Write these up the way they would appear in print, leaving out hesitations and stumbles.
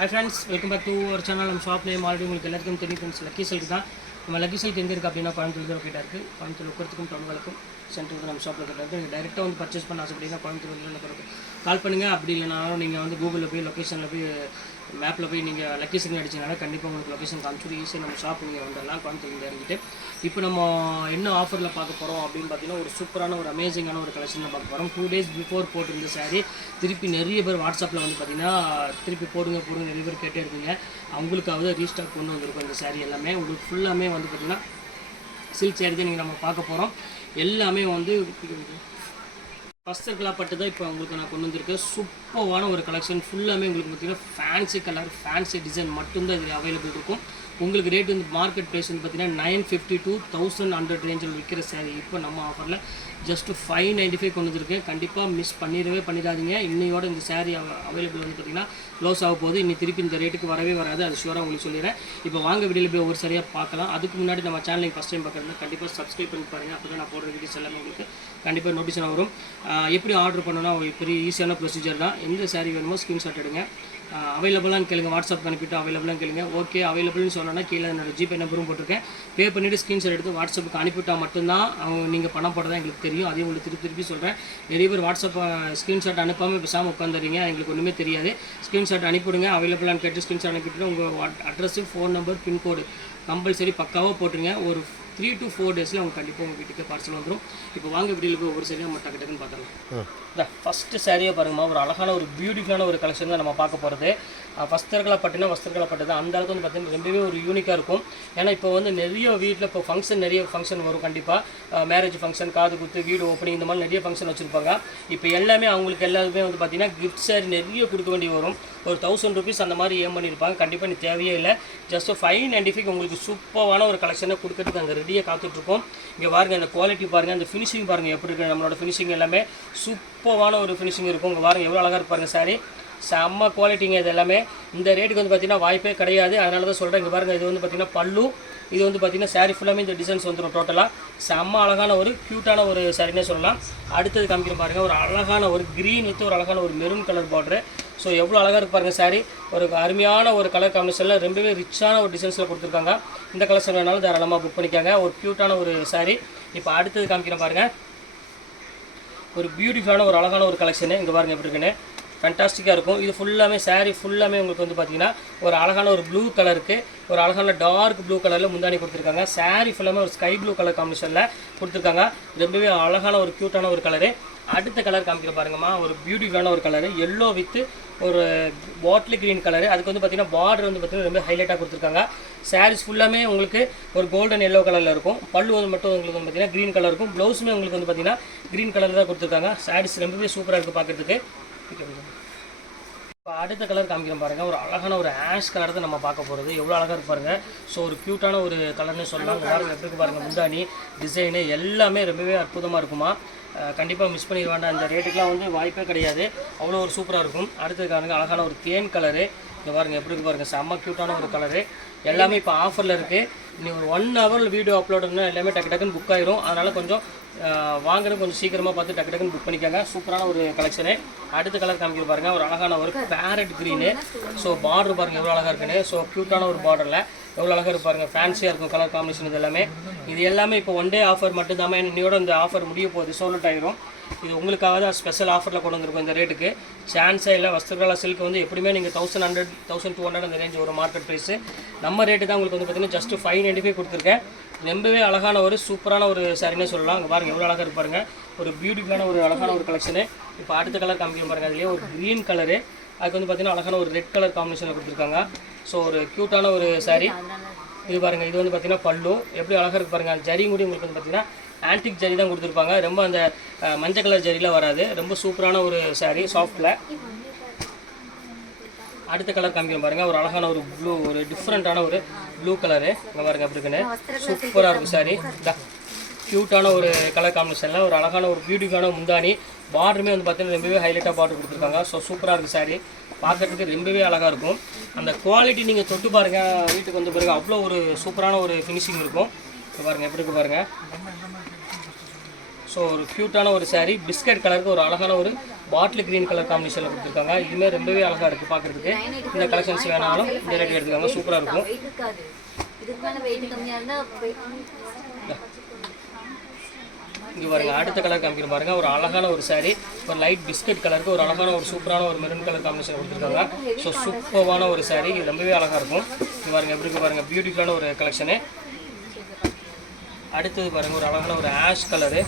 Hi friends, welcome back to our channel. நம்ம shop name already உங்களுக்கு எல்லாருக்கும் தெரியும் ஃப்ரெண்ட்ஸ். லக்கி சில்க் தான். நம்ம லக்கி சில்க் எங்கே இருக்குது அப்படின்னா கோயம்புத்தூர் லொக்கேட்டாக இருக்குது. கோயம்புத்தூர் உட்கிறதுக்கும் டவுனுக்கும் சென்டருக்கு நம்ம ஷாப் லொக்கேட்டாக இருக்குது. நீங்கள் டேரெக்டாக வந்து பர்ச்சேஸ் பண்ண ஆசைப்பட்டீங்கன்னா கோயம்புத்தூர் வந்து கால் பண்ணுங்கள். அப்படி இல்லைனாலும் நீங்கள் வந்து கூகுளில் போய் லொக்கேஷனில் போய் மேப்பில் போய் நீங்கள் லக்கி சில்க் அடிச்சிங்கன்னா கண்டிப்பாக உங்களுக்கு லொக்கேஷன் காமிச்சிட்டு ஈஸியாக நம்ம ஷாப் நீங்கள் வந்துடலாம் கோயம்புத்தூர் இறங்கிட்டு. இப்போ நம்ம என்ன ஆஃபரில் பார்க்க போகிறோம் அப்படின்னு பார்த்தீங்கன்னா ஒரு சூப்பரான ஒரு அமேசிங்கான ஒரு கலெக்ஷனில் பார்க்க போகிறோம். 2 days பிஃபோர் போட்டிருந்த சாரீ திருப்பி நிறைய பேர் வாட்ஸ்அப்பில் வந்து பார்த்தீங்கன்னா திருப்பி போடுங்க நிறைய பேர் கேட்டே இருக்குங்க. அவங்களுக்காவது ரீஸ்டாக் கொண்டு வந்திருக்கோம். இந்த சாரீ எல்லாமே உங்களுக்கு ஃபுல்லாமே வந்து பார்த்திங்கன்னா சில்க் சாரீ தான் நீங்கள் நம்ம பார்க்க போகிறோம். எல்லாமே வந்து பஸ்தர்களாக பட்டு தான் இப்போ உங்களுக்கு நான் கொண்டு வந்திருக்கேன். சூப்பரான ஒரு கலெக்ஷன் ஃபுல்லாமே உங்களுக்கு பார்த்திங்கன்னா ஃபேன்சி கலர் ஃபேன்சி டிசைன் மட்டும்தான் இதில் அவைலபிள் இருக்கும். உங்களுக்கு ரேட் வந்து மார்க்கெட் ப்ரைஸ் வந்து பார்த்திங்கன்னா 950 to 1100 ரேஞ்சில் விற்கிற சாரீ இப்போ நம்ம ஆஃபரில் ஜஸ்ட்டு 595 கொண்டு வந்திருக்கேன். கண்டிப்பாக மிஸ் பண்ணிடாதீங்க. இன்னையோட இந்த சாரீ அவைலபிள் வந்து பார்த்திங்கன்னா க்ளோஸ் ஆக போகுது. இன்னி திருப்பி இந்த ரேட்டுக்கு வரவே வராது, அது ஷூராக உங்களுக்கு சொல்லிடுறேன். இப்போ வாங்க வீடியோவில் போய் ஒரு சரியாக பார்க்கலாம். அதுக்கு முன்னாடி நம்ம சேனலுக்கு ஃபஸ்ட் டைம் பார்க்குறது கண்டிப்பாக சப்ஸ்கிரைப் பண்ணி பாருங்கள். அப்போ தான் நான் போடுற வீடியோஸ் எல்லாமே உங்களுக்கு கண்டிப்பாக நோட்டிஃபிகேஷன் வரும். எப்படி ஆர்டர் பண்ணணும்னா ஒரு பெரிய ஈஸியான ப்ரொசீஜர் தான். எந்த சாரீ வேணுமோ ஸ்க்ரீன்ஷாட் எடுங்க, அவைலபிளான்னு கேளுங்க, வாட்ஸ்அப் அனுப்பிட்டு அவைலபிளான்னு கேளுங்க. ஓகே அவைலபிள்னு சொன்னோன்னா கீழே என்னோட ஜிபே நம்பரும் போட்டிருக்கேன். பே பண்ணிவிட்டு ஸ்க்ரீன்ஷாட் எடுத்து வாட்ஸ்அப்புக்கு அனுப்பிவிட்டால் மட்டும்தான் நீங்கள் பணம் போட தான் எங்களுக்கு தெரியும். அதையும் உங்களுக்கு திருப்பி சொல்கிறேன். நிறைய பேர் வாட்ஸ்அப் ஸ்க்ரீன்ஷாட் அனுப்பாமல் பேசாமல் உட்காந்துறீங்க, எங்களுக்கு ஒன்றுமே தெரியாது. ஸ்க்ரீன்ஷாட் அனுப்பிவிடுங்க, அவைலபிளான்னு கேட்டு ஸ்க்ரீன்ஷாட் அனுப்பிவிட்டு உங்கள் address, phone number, pincode compulsory பக்காவாக போட்டுருங்க. ஒரு 3 to 4 days அவங்க கண்டிப்பாக உங்கள் வீட்டுக்கு பார்சல் வந்துடும். இப்போ வாங்க வீடியோவில் போய் ஒவ்வொரு சரியாக நம்ம டக்குன்னு பார்த்துக்கலாம். இந்த ஃபஸ்ட்டு சாரியை பாருங்கம்மா, ஒரு அழகான ஒரு பியூட்டிஃபுல்லான ஒரு கலெக்ஷன் தான் நம்ம பார்க்க போகிறது. வஸ்திரக்கலை பட்டு தான் அந்த அளவுக்கு வந்து பார்த்திங்கன்னா ரொம்பவே ஒரு யூனிக்காக இருக்கும். ஏன்னா இப்போ வந்து நிறைய வீட்டில் இப்போ நிறைய ஃபங்க்ஷன் வரும். கண்டிப்பாக மேரேஜ் ஃபங்க்ஷன், காது குத்து, வீடு ஓப்பனிங், இந்த மாதிரி நிறைய ஃபங்க்ஷன் வச்சுருப்பாங்க. இப்போ எல்லாமே அவங்களுக்கு எல்லாருமே வந்து பார்த்திங்கன்னா கிஃப்ட் சாரி நிறைய கொடுக்க வேண்டி வரும். ஒரு 1000 rupees அந்த மாதிரி ஏம் பண்ணியிருப்பாங்க. கண்டிப்பாக நீ தேவையே இல்லை. ஜஸ்ட் 595 உங்களுக்கு சூப்பரான ஒரு கலெக்ஷனை கொடுக்கறதுக்கு அங்கே ரெடியாக காத்துட்ருக்கோம். இங்கே பாருங்கள், அந்த குவாலிட்டி பாருங்கள், அந்த ஃபினிஷிங் பாருங்கள் எப்படி இருக்குது. நம்மளோட ஃபினிஷிங் எல்லாமே சூப்பரான ஒரு ஃபினிஷிங் இருக்கும். இங்கே பாருங்கள் எவ்வளோ அழகாக இருப்பாருங்க சாரி, செம்ம குவாலிட்டிங்க. இது எல்லாமே இந்த ரேட்டுக்கு வந்து பார்த்திங்கன்னா வாய்ப்பே கிடையாது. அதனால தான் சொல்கிறேன். இங்கே பாருங்கள், இது வந்து பார்த்திங்கன்னா பல்லு, இது வந்து பார்த்திங்கன்னா சாரீ ஃபுல்லாமே இந்த டிசைன்ஸ் வந்துடும். டோட்டலாக செம்ம அழகான ஒரு க்யூட்டான ஒரு சாரினே சொல்லலாம். அடுத்தது காமிக்கிற பாருங்கள், ஒரு அழகான ஒரு க்ரீன் வித் ஒரு அழகான ஒரு மெரூன் கலர் பார்டரு. ஸோ எவ்வளோ அழகாக இருக்கு பாருங்கள் சாரீ. ஒரு அருமையான ஒரு கலர் காம்பினேஷனில் ரொம்பவே ரிச்சான ஒரு டிசைன்ஸில் கொடுத்துருக்காங்க. இந்த கலெக்ஷன் வேணாலும் தாராளமாக புக் பண்ணிக்காங்க. ஒரு க்யூட்டான ஒரு சாரீ. இப்போ அடுத்தது காமிக்கிற பாருங்கள், ஒரு பியூட்டிஃபுல்லான ஒரு அழகான ஒரு கலெக்ஷனு. இங்கே பாருங்கள் எப்படி இருக்குன்னு, ஃபேண்டாஸ்டிக்காக இருக்கும். இது ஃபுல்லாமே சாரீ ஃபுல்லாமே உங்களுக்கு வந்து பார்த்திங்கன்னா ஒரு அழகான ஒரு ப்ளூ கலருக்கு ஒரு அழகான டார்க் ப்ளூ கலரில் முந்தானி கொடுத்துருக்காங்க. சாரீ ஃபுல்லாமே ஒரு ஸ்கை ப்ளூ கலர் காம்பினேஷனில் கொடுத்துருக்காங்க. ரொம்பவே அழகான ஒரு க்யூட்டான ஒரு கலரு. அடுத்த கலர் காமிக்கிற பாருங்கம்மா, ஒரு பியூட்டிஃபுல்லான ஒரு கலரு, எல்லோ வித்து ஒரு பாட்டில் க்ரீன் கலரு. அதுக்கு வந்து பார்த்திங்கன்னா பார்டர் வந்து பார்த்திங்கன்னா ரொம்ப ஹைலைட்டாக கொடுத்துருக்காங்க. சாரீஸ் ஃபுல்லாமே உங்களுக்கு ஒரு கோல்டன் எல்லோ கலரில் இருக்கும். பல்லு வந்து மட்டும் உங்களுக்கு வந்து பார்த்திங்கன்னா க்ரீன் கலர் இருக்கும். ப்ளவுஸுமே உங்களுக்கு வந்து பார்த்திங்கன்னா க்ரீன் கலரில் தான் கொடுத்துருக்காங்க. சாரீஸ் ரொம்பவே சூப்பராக இருக்குது பார்க்குறதுக்கு. இப்போ அடுத்த கலர் காமிக்கிறோம் பாருங்கள், ஒரு அழகான ஒரு ஆஷ் கலர் தான் நம்ம பார்க்க போகிறது. எவ்வளோ அழகாக இருப்பாருங்க. ஸோ ஒரு க்யூட்டான ஒரு கலர்னு சொல்லலாம். பாருங்கள் எப்படி பாருங்கள், முந்தானி டிசைனு எல்லாமே ரொம்பவே அற்புதமாக இருக்குமா. கண்டிப்பாக மிஸ் பண்ணிட வேண்டாம். இந்த ரேட்டுக்கெலாம் வந்து வாய்ப்பே கிடையாது. அவ்வளோ ஒரு சூப்பராக இருக்கும். அடுத்தது பாருங்கள், அழகான ஒரு தேன் கலரு. இங்கே பாருங்கள் எப்படி இருக்கு பாருங்கள், செம்ம க்யூட்டான ஒரு கலரு. எல்லாமே இப்போ ஆஃபரில் இருக்குது. நீ ஒரு 1 hour வீடியோ அப்லோட் பண்ணால் எல்லாமே டக்குன்னு புக் ஆயிரும். அதனால் கொஞ்சம் வாங்குறது கொஞ்சம் சீக்கிரமாக பார்த்து டக்குன்னு புக் பண்ணிக்காங்க. சூப்பரான ஒரு கலெக்ஷனு. அடுத்த கலர் காமிக்க பாருங்கள், ஒரு அழகான ஒரு பேரட் க்ரீனு. ஸோ பார்டர் பாருங்கள் எவ்வளோ அழகாக இருக்குன்னு. ஸோ க்யூட்டான ஒரு பார்டரில் எவ்வளோ அழகாக இருப்பாருங்க, ஃபேன்சியாக இருக்கும் கலர் காம்பினேஷன். இது எல்லாமே இப்போ 1 day ஆஃபர் மட்டும் தான். இன்னையோட இந்த ஆஃபர் முடிய போகுது, சோல்ட் ஆயிரும். இது உங்களுக்காக தான் ஸ்பெஷல் ஆஃபரில் கொண்டு வந்திருக்கோம். இந்த ரேட்டுக்கு சான்ஸே இல்லை. வஸ்திரகலா சில்க் வந்து எப்படியுமே நீங்கள் 1100 1200 அந்த ரேஞ்ச் ஒரு மார்க்கெட் ப்ரைஸு. நம்ம ரேட்டு தான் உங்களுக்கு வந்து பார்த்திங்கன்னா ஜஸ்ட் 595 கொடுத்துருக்கேன். ரொம்பவே அழகான ஒரு சூப்பரான ஒரு சாரினே சொல்லலாம். அங்கே பாருங்கள் எவ்வளோ அழகாக இருப்பாருங்க, ஒரு பியூட்டிஃபுல்லான ஒரு அழகான ஒரு கலெக்ஷனு. இப்போ அடுத்த கலர் காமிக்க பாருங்கள், அதுலேயே ஒரு க்ரீன் கலரு, அதுக்கு வந்து பார்த்திங்கன்னா அழகான ஒரு ரெட் கலர் காம்பினேஷனில் கொடுத்துருக்காங்க. ஸோ ஒரு க்யூட்டான ஒரு சாரீ. இது பாருங்கள், இது வந்து பார்த்திங்கன்னா பல்லு எப்படி அழகாக இருக்கு பாருங்கள். அந்த ஜரி கூட உங்களுக்கு வந்து பார்த்திங்கன்னா ஆன்டிக் ஜரி தான் கொடுத்துருப்பாங்க. ரொம்ப அந்த மஞ்சள் கலர் ஜரியில் வராது. ரொம்ப சூப்பரான ஒரு சாரீ, சாஃப்டில். அடுத்த கலர் காமிக்கிறோம் பாருங்கள், ஒரு அழகான ஒரு ப்ளூ, ஒரு டிஃப்ரெண்ட்டான ஒரு ப்ளூ கலரு. இங்கே பாருங்கள் அப்படி இருக்குன்னு சூப்பராக இருக்கும் சாரீ. க்யூட்டான ஒரு கலர் காம்பினேஷனில் ஒரு அழகான ஒரு பியூட்டிஃபுல்லான முந்தானி. பார்டருமே வந்து பார்த்திங்கன்னா ரொம்பவே ஹைலைட்டாக பார்டர் கொடுத்துருக்காங்க. ஸோ சூப்பராக இருக்குது சாரீ, பார்க்குறதுக்கு ரொம்பவே அழகாக இருக்கும். அந்த குவாலிட்டி நீங்கள் தொட்டு பாருங்கள், வீட்டுக்கு வந்து பாருங்கள் அவ்வளோ ஒரு சூப்பரான ஒரு ஃபினிஷிங் இருக்கும். இப்போ பாருங்கள் எப்படி இருக்கு பாருங்கள், ஸோ ஒரு க்யூட்டான ஒரு saree பிஸ்கட் கலருக்கு ஒரு அழகான ஒரு பாட்டில் க்ரீன் கலர் காம்பினேஷனில் கொடுத்துருக்காங்க. இதுவுமே ரொம்பவே அழகாக இருக்குது பார்க்குறதுக்கு. இந்த கலெக்ஷன்ஸ் வேணாலும் இந்த ரேட் எடுத்துக்காங்க, சூப்பராக இருக்கும். இங்கே பாருங்கள், அடுத்த கலர் காமிக்கிற பாருங்கள். ஒரு அழகான ஒரு saree, ஒரு லைட் பிஸ்கட் கலருக்கு ஒரு அழகான ஒரு சூப்பரான ஒரு மெரூன் கலர் காம்பினேஷன் கொடுத்துருக்காங்க. ஸோ சூப்பரான ஒரு saree, இது ரொம்பவே அழகாக இருக்கும். இங்கே பாருங்கள் எப்படி இருக்கு பாருங்கள், பியூட்டிஃபுல்லான ஒரு கலெக்ஷனு. அடுத்தது பாருங்கள், ஒரு அழகான ஒரு ஆஷ் கலரு,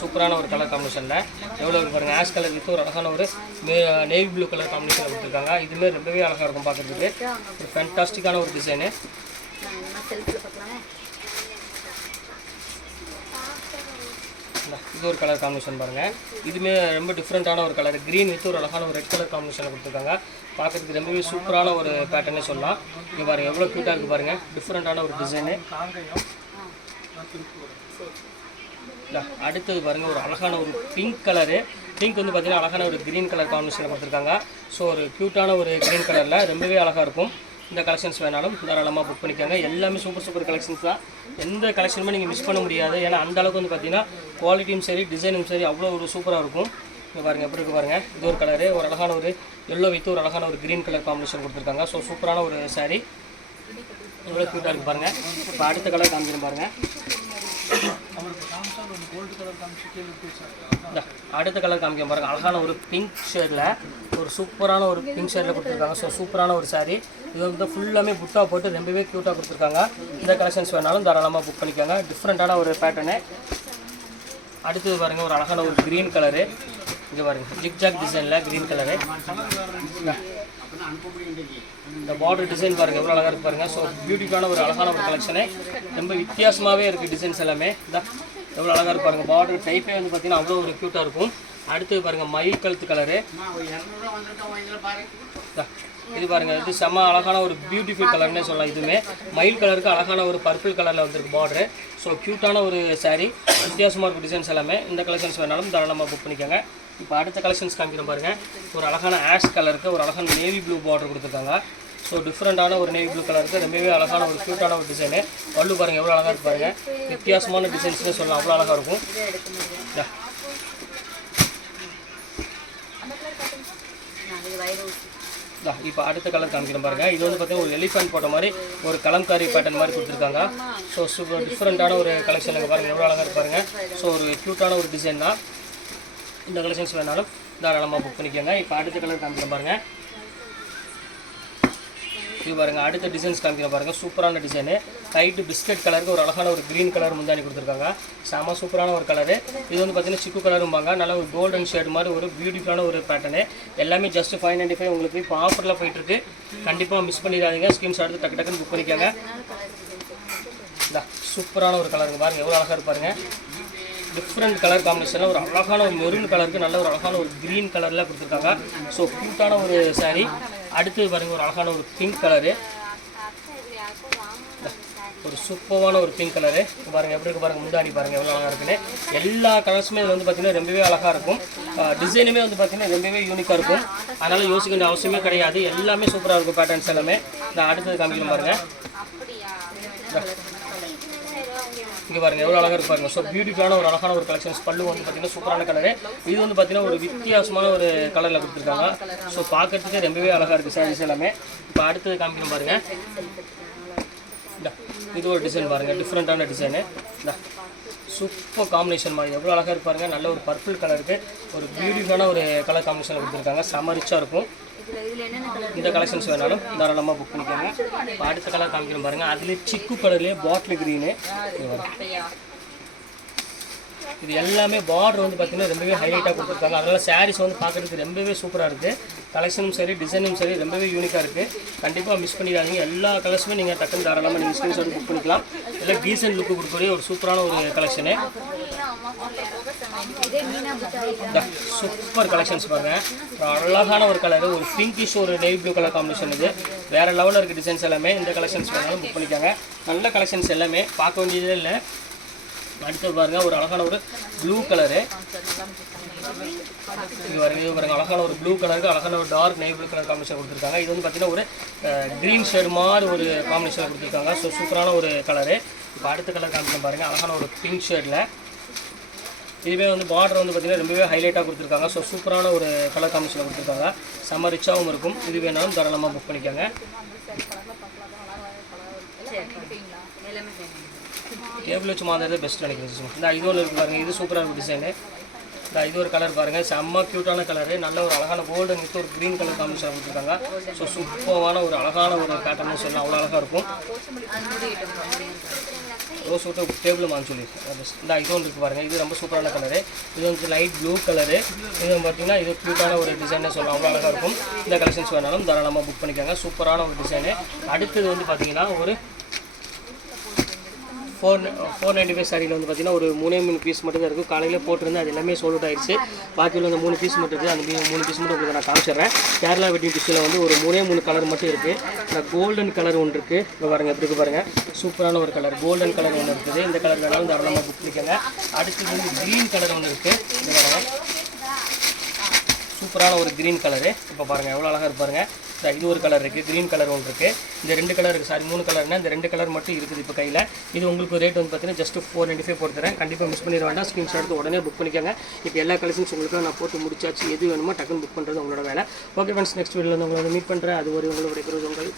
சூப்பரான ஒரு கலர் காம்பினேஷனில் எவ்வளோ பாருங்கள். ஆஷ் கலர் வித்து ஒரு அழகான ஒரு நேவி ப்ளூ கலர் காம்பினேஷன் கொடுத்துருக்காங்க. இதுவுமே ரொம்பவே அழகாக இருக்கும் பார்க்குறதுக்கு. ஒரு ஃபேன்டாஸ்டிக்கான ஒரு டிசைனு. இது ஒரு கலர் காம்பினேஷன் பாருங்கள். இதுவுமே ரொம்ப டிஃப்ரெண்ட்டான ஒரு கலர், க்ரீன் வித் ஒரு அழகான ஒரு ரெட் கலர் காம்பினேஷனில் கொடுத்துருக்காங்க. பார்க்குறதுக்கு ரொம்பவே சூப்பரான ஒரு பேட்டர்னே சொல்லலாம். இங்கே பாருங்கள் எவ்வளோ க்யூட்டாக இருக்குது பாருங்கள், டிஃப்ரெண்ட்டான ஒரு டிசைனு. அடுத்தது பாருங்கள், ஒரு அழகான ஒரு பிங்க் கலரு. பிங்க் வந்து பார்த்திங்கன்னா அழகான ஒரு க்ரீன் கலர் காம்பினேஷனில் கொடுத்துருக்காங்க. ஸோ ஒரு க்யூட்டான ஒரு க்ரீன் கலரில் ரொம்பவே அழகாக இருக்கும். இந்த கலெக்ஷன்ஸ் வேணாலும் தாராளமாக புக் பண்ணிக்கோங்க. எல்லாமே சூப்பர் கலெக்ஷன்ஸ் தான். எந்த கலெக்ஷனுமே நீங்கள் மிஸ் பண்ண முடியாது. ஏன்னா அந்த அளவுக்கு வந்து பார்த்திங்கன்னா குவாலிட்டியும் சரி டிசைனும் சரி அவ்வளோ ஒரு சூப்பராக இருக்கும். இங்கே பாருங்கள் எப்படி இருக்குது பாருங்கள். இது ஒரு கலரு, ஒரு அழகான ஒரு எல்லோ வித் ஒரு அழகான ஒரு க்ரீன் கலர் காம்பினேஷன் கொடுத்துருக்காங்க. ஸோ சூப்பரான ஒரு saree, எவ்வளோ க்யூட்டாக இருக்குது பாருங்கள். இப்போ அடுத்த கலர் காமிக்கிறேன் பாருங்கள். அடுத்த கலர் காமிக்க பாருங்க, அழகான ஒரு பிங்க் ஷேடில் ஒரு சூப்பரான ஒரு பிங்க் ஷேடில் கொடுத்துருக்காங்க. ஸோ சூப்பரான ஒரு saree. இது வந்து ஃபுல்லாமே புட்டா போட்டு ரொம்பவே க்யூட்டாக கொடுத்துருக்காங்க. இந்த கலெக்ஷன்ஸ் வேணாலும் தாராளமாக புக் பண்ணிக்கோங்க. டிஃப்ரெண்ட்டான ஒரு பேட்டர்னு. அடுத்தது பாருங்கள், ஒரு அழகான ஒரு க்ரீன் கலரு. இங்கே பாருங்கள், ஜிக்ஜாக் டிசைனில் க்ரீன் கலரு. இந்த பார்டர் டிசைன் பாருங்கள் எவ்வளோ அழகாக இருக்குது பாருங்கள். ஸோ பியூட்டிஃபுல்லான ஒரு அழகான ஒரு கலெக்ஷனு. ரொம்ப வித்தியாசமாகவே இருக்குது டிசைன்ஸ் எல்லாமே. இதான் எவ்வளோ அழகாக இருக்கு பாருங்கள். பார்டர் டைப்பே வந்து பார்த்திங்கன்னா அவ்வளோ ஒரு க்யூட்டாக இருக்கும். அடுத்தது பாருங்கள், மயில் கழுத்து கலரு. இது பாருங்கள், இது செம்ம அழகான ஒரு பியூட்டிஃபுல் கலர்னே சொல்லலாம். இதுவுமே மயில் கலருக்கு அழகான ஒரு பர்பிள் கலரில் வந்துருக்கு பார்டரு. ஸோ க்யூட்டான ஒரு saree, வித்தியாசமாக இருக்கும் டிசைன்ஸ் எல்லாமே. இந்த கலெக்ஷன்ஸ் வேணாலும் தாராளமாக புக் பண்ணிக்கோங்க. இப்போ அடுத்த கலெக்ஷன்ஸ் காமிக்கிறோம் பாருங்கள். ஒரு அழகான ஆஷ் கலருக்கு ஒரு அழகான நேவி ப்ளூ பார்டர் கொடுத்துருக்காங்க. ஸோ டிஃப்ரெண்ட்டான ஒரு நேவி ப்ளூ கலருக்கு ரொம்பவே அழகான ஒரு க்யூட்டான ஒரு டிசைனு. பல்லு பாருங்கள் எவ்வளோ அழகாக இருக்கு பாருங்கள். வித்தியாசமான டிசைன்ஸ்னே சொல்லலாம், அவ்வளோ அழகாக இருக்கும். இப்போ அடுத்த கலர் காமிக்கிறோம் பாருங்கள். இது வந்து பார்த்தீங்கன்னா ஒரு எலிஃபென்ட் போட்ட மாதிரி ஒரு கலம்காரி பேட்டர்ன் மாதிரி கொடுத்துருக்காங்க. ஸோ சூப்பர் டிஃப்ரெண்ட்டான ஒரு கலெக்ஷன் பாருங்கள் எவ்வளோ அழகாக இருக்கு பாருங்கள். ஸோ ஒரு க்யூட்டான ஒரு டிசைன் தான். இந்த கலெக்ஷன்ஸ் வேணாலும் தாராளமாக புக் பண்ணிக்கோங்க. இப்போ அடுத்த கலர் காமிக்கிறோம் பாருங்கள். இது பாருங்கள், அடுத்த டிசைன்ஸ் காமிக்கிற பாருங்கள். சூப்பரான டிசைனு, லைட்டு பிஸ்கட் கலருக்கு ஒரு அழகான ஒரு க்ரீன் கலர் முந்தானி கொடுத்துருக்காங்க. செம சூப்பரான ஒரு கலரு. இது வந்து பார்த்திங்கன்னா சிக்கு கலரும்பாங்க. நல்ல ஒரு கோல்டன் ஷேட் மாதிரி ஒரு பியூட்டிஃபுல்லான ஒரு பேட்டர்னு. எல்லாமே ஜஸ்ட் 595 உங்களுக்கு இப்போ ஆஃபரில் போயிட்டுருக்கு. கண்டிப்பாக மிஸ் பண்ணிடாதீங்க. ஸ்க்ரீன்ஷாட் எடுத்து டக்கு டக்குன்னு புக் பண்ணிக்கோங்க. சூப்பரான ஒரு கலருங்க பாருங்கள் எவ்வளோ அழகாக இருப்பாருங்க. டிஃப்ரெண்ட் கலர் காம்பினேஷனில் ஒரு அழகான ஒரு மெரூன் கலருக்கு நல்ல ஒரு அழகான ஒரு க்ரீன் கலரில் கொடுத்துருக்காங்க. ஸோ க்யூட்டான ஒரு saree. அடுத்து பாருங்கள், ஒரு அழகான ஒரு பிங்க் கலரு, ஒரு சூப்பரான ஒரு பிங்க் கலரு. பாருங்கள் எப்படி இருக்கு பாருங்கள். முந்தாணி பாருங்கள் எவ்வளோ அழகாக இருக்குன்னு. எல்லா கலர்ஸுமே இதில் வந்து பார்த்திங்கன்னா ரொம்பவே அழகாக இருக்கும். டிசைனுமே வந்து பார்த்திங்கன்னா ரொம்பவே யூனிக்காக இருக்கும். அதனால் யோசிக்க வேண்டிய அவசியமே கிடையாது. எல்லாமே சூப்பராக இருக்கும் பேட்டர்ன்ஸ் எல்லாமே. நான் அடுத்தது காமிக்கணும் பாருங்கள். இங்கே பாருங்கள் எவ்வளோ அழகாக இருக்கு பாருங்கள். ஸோ பியூட்டிஃபுல்லான ஒரு அழகான ஒரு கலெக்ஷன்ஸ். பல்லு வந்து பார்த்திங்கன்னா சூப்பரான கலரு. இது வந்து பார்த்திங்கன்னா ஒரு வித்தியாசமான ஒரு கலரில் கொடுத்துருக்காங்க. ஸோ பார்க்குறதுக்கே ரொம்பவே அழகாக இருக்குது சாரீஸ் எல்லாமே. இப்போ அடுத்தது காமிக்கணும் பாருங்கள். இது ஒரு டிசைன் பாருங்கள், டிஃப்ரெண்ட்டான டிசைனு. சூப்பர் காம்பினேஷன் மாதிரி எவ்வளோ அழகாக இருப்பாருங்க. நல்ல ஒரு பர்பிள் கலருக்கு ஒரு பியூட்டிஃபுல்லான ஒரு கலர் காம்பினேஷன் கொடுத்துருக்காங்க. செம்ம ரிச்சாக இருக்கும். இந்த கலெக்ஷன்ஸ் வேணாலும் தாராளமாக புக் பண்ணிக்கோங்க. இப்போ அடுத்த கலர் காமிக்கணும் பாருங்கள். அதுலேயே சிக்கு கலர்லேயே பாட்டில் க்ரீனு. இது எல்லாமே பார்டர் வந்து பார்த்திங்கன்னா ரொம்பவே ஹைலைட்டாக கொடுத்துருக்காங்க. அதனால் சாரீஸ் வந்து பார்க்குறதுக்கு ரொம்பவே சூப்பராக இருக்குது. கலெக்ஷனும் சரி டிசைனும் சரி ரொம்பவே யூனிக்காக இருக்குது. கண்டிப்பாக மிஸ் பண்ணிடாதீங்க. எல்லா கலர்ஸுமே நீங்கள் டக்குன்னு தாராளமாக நீங்கள் ஸ்க்ரீன்ஷாட் புக் பண்ணிக்கலாம். எல்லாம் டீசென்ட் லுக்கு கொடுக்கக்கூடிய ஒரு சூப்பரான ஒரு கலெக்ஷனு. சூப்பர் கலெக்ஷன்ஸ் பாருங்கள். அழகான ஒரு கலரு, ஒரு பிங்கிஷ் ஒரு நேவி ப்ளூ கலர் காம்பினேஷன். இது வேறு லெவலில் இருக்குது டிசைன்ஸ் எல்லாமே. இந்த கலெக்ஷன்ஸ் வேணாலும் புக் பண்ணிக்காங்க. நல்ல கலெக்ஷன்ஸ் எல்லாமே பார்க்க வேண்டியதே இல்லை. அடுத்து பாருங்கள், ஒரு அழகான ஒரு ப்ளூ கலரு. இது பாருங்கள் அழகான ஒரு ப்ளூ கலருக்கு அழகான ஒரு dark navy blue colour combination கொடுத்துருக்காங்க. இது வந்து பார்த்திங்கன்னா ஒரு க்ரீன் ஷேடு மாதிரி ஒரு காம்பினேஷன் கொடுத்துருக்காங்க. ஸோ சூப்பரான ஒரு கலரு. இப்போ அடுத்த கலர் காமிக்கணும் பாருங்கள். அழகான ஒரு பிங்க் ஷேடில் இதுவே வந்து பார்டர் வந்து பார்த்திங்கன்னா ரொம்பவே ஹைலைட்டாக கொடுத்துருக்காங்க. ஸோ சூப்பரான ஒரு கலர் காம்பினேஷனில் கொடுத்துருக்காங்க. செம்ம ரிச்சாகவும் இருக்கும். இது வேணாலும் தாராளமாக புக் பண்ணிக்கோங்க. டேபிள் வச்சு மாந்தது பெஸ்ட் நினைக்கிறேன். இந்த இது ஒன்று இருக்குது பாருங்கள், இது சூப்பராக இருக்கும் டிசைனு. இது ஒரு கலர் பாருங்கள், செம்ம க்யூட்டான கலரு, நல்ல ஒரு அழகான கோல்டன் வித் ஒரு க்ரீன் கலர் காம்பினேஷன் கொடுத்துருக்காங்க. ஸோ சூப்பரான ஒரு அழகான ஒரு பேட்டர்னு சொல்லலாம், அவ்வளோ அழகாக இருக்கும். ரோஸ் விட்டு டேபிள் மான்னு சொல்லியிருக்கேன். இது ஒன்று இருக்குது பாருங்கள், இது ரொம்ப சூப்பரான கலரு. இது வந்து லைட் ப்ளூ கலரு. இது பார்த்திங்கன்னா இது க்யூட்டான ஒரு டிசைனே சொல்லலாம், அவ்வளோ அழகாக இருக்கும். இந்த கலெக்ஷன்ஸ் வேணாலும் தாராளமாக புக் பண்ணிக்கோங்க. சூப்பரான ஒரு டிசைனு. அடுத்தது வந்து பார்த்திங்கன்னா ஒரு 495 சாரியில் வந்து பார்த்திங்கன்னா ஒரு 3 பீஸ் மட்டும் தான் இருக்குது. காலையில் போட்டிருந்தேன், அது எல்லாமே சோல்ட் அவுட் ஆயிடுச்சு. பாக்கியில் வந்து 3 பீஸ் மட்டும் இருக்குது. அந்த 3 பீஸ் மட்டும் உங்களுக்கு நான் காமிச்சிடுறேன். கேரளா வெட்டிங் டிஷ்ஷில் வந்து ஒரு 3 கலர் மட்டும் இருக்குது. இந்த கோல்டன் கலர் ஒன்று இருக்குது. இப்போ பாருங்கள், எப்படி இருக்குது பாருங்கள், சூப்பரான ஒரு கலர் கோல்டன் கலர் ஒன்று இருக்குது. இந்த கலர் வேணாலும் தாராளமாக புக் பண்ணிக்கோங்க. அடுத்தது வந்து க்ரீன் கலர் ஒன்று இருக்குது. இந்த பாருங்கள், சூப்பரான ஒரு க்ரீன் கலரு. இப்போ பாருங்கள் எவ்வளோ அழகாக இருப்பாருங்க. இது ஒரு கலர் இருக்குது, க்ரீன் கலர் ஒன்று இருக்குது. இந்த 2 கலர் இருக்குது, சாரி 3 கலர்னா இந்த 2 கலர் மட்டும் இருக்குது இப்போ கையில். இது உங்களுக்கு ரேட் வந்து பார்த்தீங்கன்னா ஜஸ்ட் 495 போட்டு தரேன். கண்டிப்பாக மிஸ் பண்ணிட வேண்டாம். ஸ்க்ரீன்ஷாட் எடுத்து உடனே புக் பண்ணிக்கோங்க. இப்போ எல்லா கலெக்ஷன்ஸ் உங்களுக்கு நான் போட்டு முடிச்சாச்சு. எது வேணுமோ டக்குன்னு புக் பண்ணுறது உங்களோட வேலை. ஓகே ஃப்ரெண்ட்ஸ், நெக்ஸ்ட் வீடியோவில் வந்து உங்களை மீட் பண்ணுறேன். அது ஒரு உங்களுடைய உங்கள்